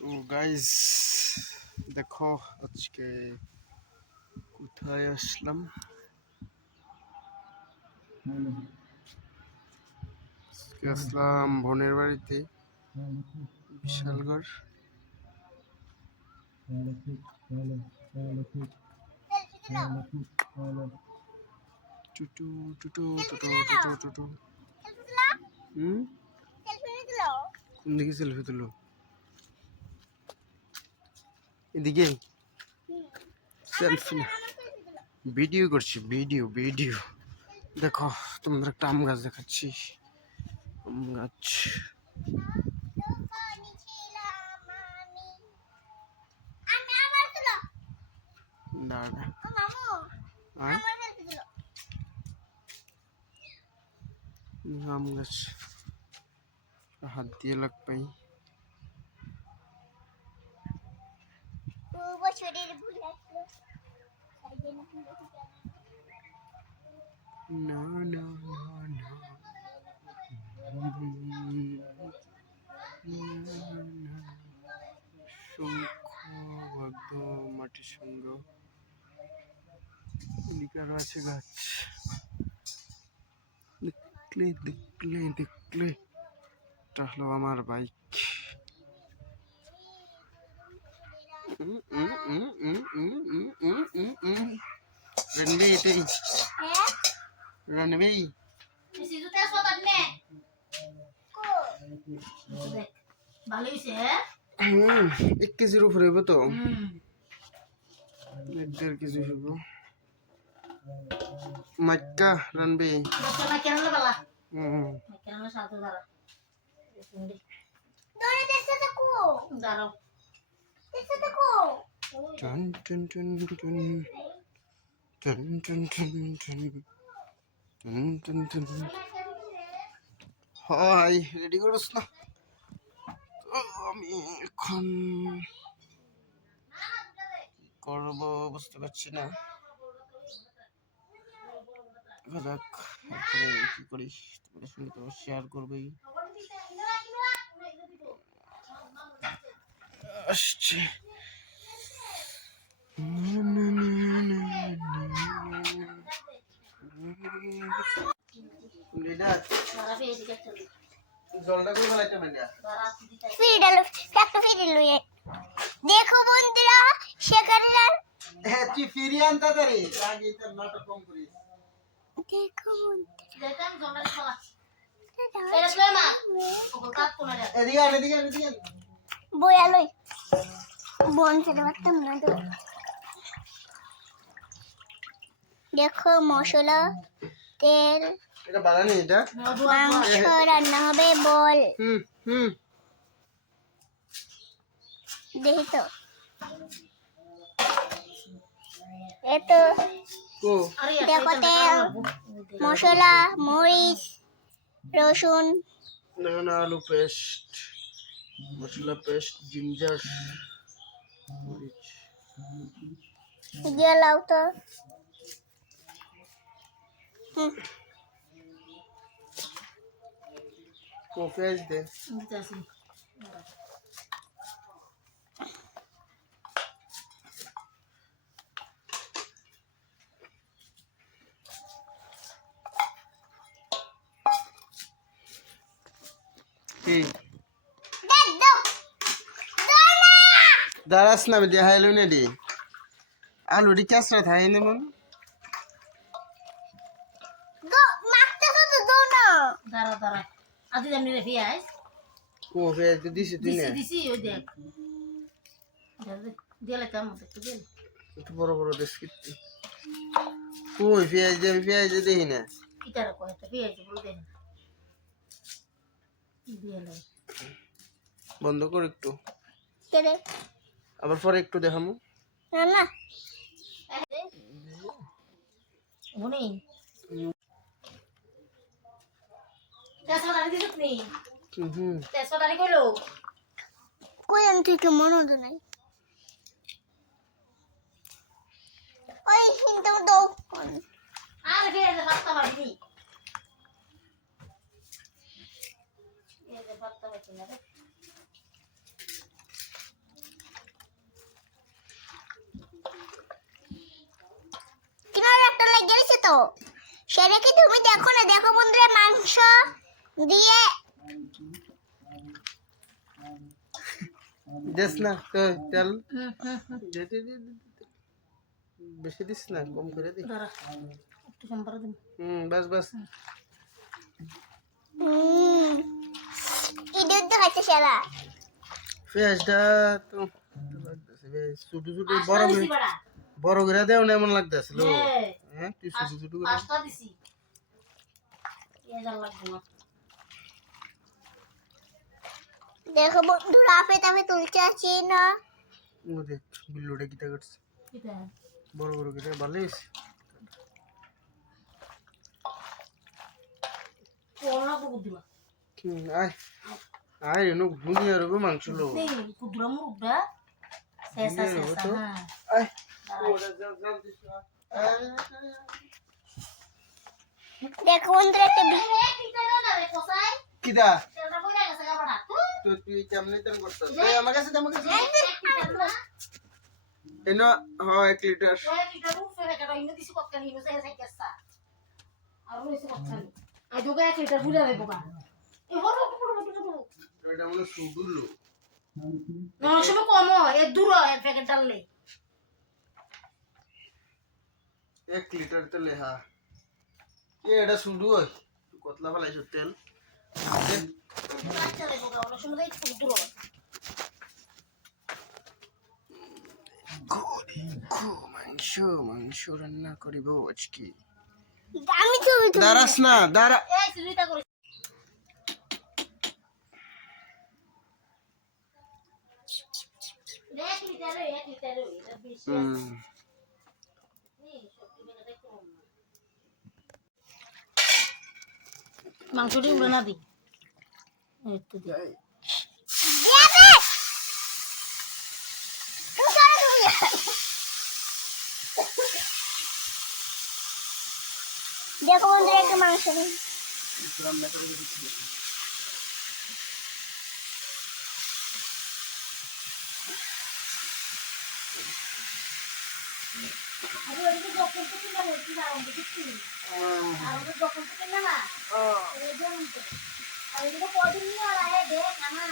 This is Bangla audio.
তো গাইজ দেখো আজকে কোথায় আসলাম। আজকে আসলাম বোনের বাড়িতে, বিশালগড়। টুটু টুটু টুটু টুটু টুটু কোন দিকে সেলফি তুলো? এদিকে সেলফি না, ভিডিও করছি, ভিডিও ভিডিও। দেখো তোমাদের একটা আম গাছ দেখাচ্ছি, আম গাছ। না না আম গাছ হাত দিয়ে লাগ পাই। না না না না, শঙ্খ বাদ্য মাটির সঙ্গ লিকারও আছে গাছ। দেখলে দেখলে দেখলে এটা হলো আমার বাইক। রানবে এটাই, রানবে 1 কেজির উপরে হবে তো, 1-1.5 কেজি হইব। মাইকা রানবে ton ton ton ton ton ton ton ton ton ton ton. হাই রেডি করছ না? তো আমি এখন করবো বুঝতে পারছি না, যাক এরপরে কি করি তোমাদের সঙ্গে তো শেয়ার করবোই। আসছে জলটা করে ফেলাইতে মেন্ডা দেখো বন্ধুরা সেখানে হ্যাঁ তুই ফিরিয়ে আনতে পারে আগে তো নাটক কম করিস। দেখো বন্ধুরা এদিকে আন এদিকে আন এদিকে আন। বয়ালই বোন ছেড়ে পারতাম না তো। দেখো মশলা, তেল, এটা বানানি, এটা মাংস রান্না হবে। বল দেখি তো, এতো ও দেখো তেল, মশলা, মরিচ, রসুন, না আলু পেস্ট, মশলা পেস্ট, জিঞ্জার, মরিচ দিয়ে লাও তো। ও পেঁয়াজ দে। কি দাঁড়াস না, আমি দেখাইলো না দি আলু ডি কেসরা থাই নেমন ও পেঁয়াজ তো দিছি তুই না, একটু বড় বড় দেশ কিত্তি কই পেঁয়াজ দে, আমি পেঁয়াজ দেখি না। বন্ধ কর একটু, আবার পরে একটু দেখামু। না না কই আমি ঠিক মনে হতো নাই। ওই হিন্দু দাও তো সেটা কি তুমি দেখো না? দেখো বন্ধুরা, মাংস দিয়ে দেস না তো তেল দে দে দে দে। বেশি দিস না, কম করে দি। একটু সম্পর্ক দিন। বাস বাস। ইঁদুর তো খাইছে সারা। পেঁয়াজটা তো লাগতেছে বেশ ছোট ছোট, বড় করে দেও না এমন লাগতেছিল। হ্যাঁ তুই ছোট ছোট করে পাঁচটা দিছি। পেঁয়াজ আর লাগবে না। দেখো বন্ধুরা, আপে তাপে তুলতে আছি না। দেখ বিল্লুটা কিটা করছে, এটা বড় বড় করে ভালো হয়েছে। কোনা বুক দিবা। আয় আয় এনো ঘুমিয়ে রবে মাংস লো। এই কুদরা মুরগা শেষা শেষা হ্যাঁ। আয় ওটা যাও যাও দিস না। দেখো বন্ধুরা, একটা কিটা তো তুই কেমনে তেম করছিস? এই আমার কাছে দে, আমার কাছে এনো হয় 1 লিটার। এটা মনে সুদুল্লো। কম এ দূর প্যাকেট ডাললে 1 লিটার তেলে হ্যাঁ এ এটা সুদু হয় কতলা ফলাইছ তেল দে। মাংস মাংস রান্না করিব আজকে। আমি ছবি তুলি। দাঁড়াস না দাঁড়া। মাংসটি উড়ে না দিই একটু দিই। দেবে। তুমি সরে তুমি। দেখো বন্ধুরা, একটা মাংস নিই। রান্না করে দিচ্ছি। কদিন নিয়ে দেখ না